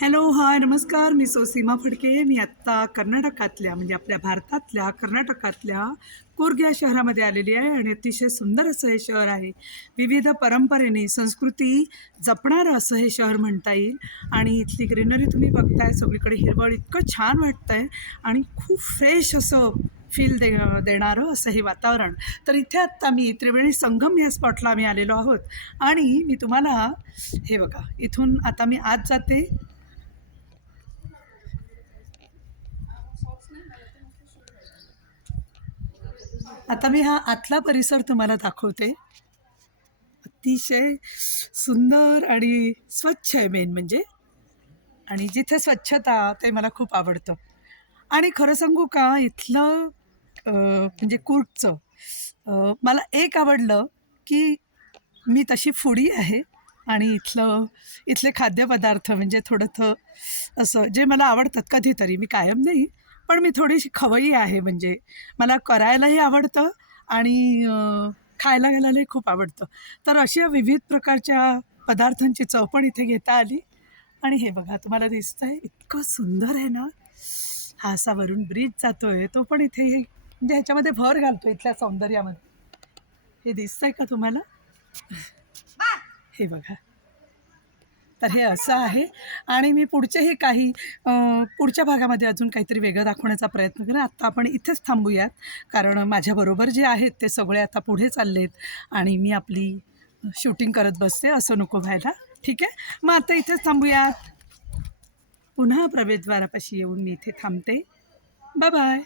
Hello hi नमस्कार. मी so सीमा फडके. मी आत्ता कर्नाटकातल्या म्हणजे आपल्या भारतातल्या कर्नाटकातल्या कोर्ग या शहरामध्ये आलेली आहे आणि अतिशय सुंदर असं हे शहर आहे. विविध परंपरेने संस्कृती जपणारं असं हे शहर म्हणता येईल. आणि इथली ग्रीनरी तुम्ही बघताय सगळीकडे हिरवळ इतकं छान वाटतं आहे आणि खूप फ्रेश असं फील दे देणारं असं हे वातावरण. तर इथे आत्ता मी त्रिवेणी संगम या स्पॉटला आम्ही आलेलो आहोत. आणि मी तुम्हाला हे बघा इथून आता मी आत जाते. आता मी हा आतला परिसर तुम्हाला दाखवते. अतिशय सुंदर आणि स्वच्छ आहे मेन म्हणजे. आणि जिथे स्वच्छता ते मला खूप आवडतं. आणि खरं सांगू का इथलं म्हणजे कुर्गचं मला एक आवडलं की मी तशी फुडी आहे आणि इथलं इथले खाद्यपदार्थ म्हणजे थोडंसं असं जे मला आवडतात कधीतरी मी कायम नाही पण मी थोडीशी खवई आहे म्हणजे मला करायलाही आवडतं आणि खायला गेल्यालाही खूप आवडतं. तर अशा विविध प्रकारच्या पदार्थांची चव पण इथे घेता आली. आणि हे बघा तुम्हाला दिसतंय इतकं सुंदर आहे ना? हा असा वरून ब्रिज जातोय तो पण इथे हे- म्हणजे ह्याच्यामध्ये भर घालतो इथल्या सौंदर्यामध्ये. हे दिसतंय का तुम्हाला? हे बघा. तर हे असं आहे. आणि मी पुढचेही काही पुढच्या भागामध्ये अजून काहीतरी वेगळं दाखवण्याचा प्रयत्न करेन. आत्ता आपण इथेच थांबूयात. कारण माझ्याबरोबर जे आहेत ते सगळे आता पुढे चाललेत. आणि मी आपली शूटिंग करत बसते असं नको व्हायला. ठीक आहे? मग आता इथेच थांबूयात. पुन्हा प्रवेशद्वारापाशी येऊन मी इथे थांबते. Bye bye.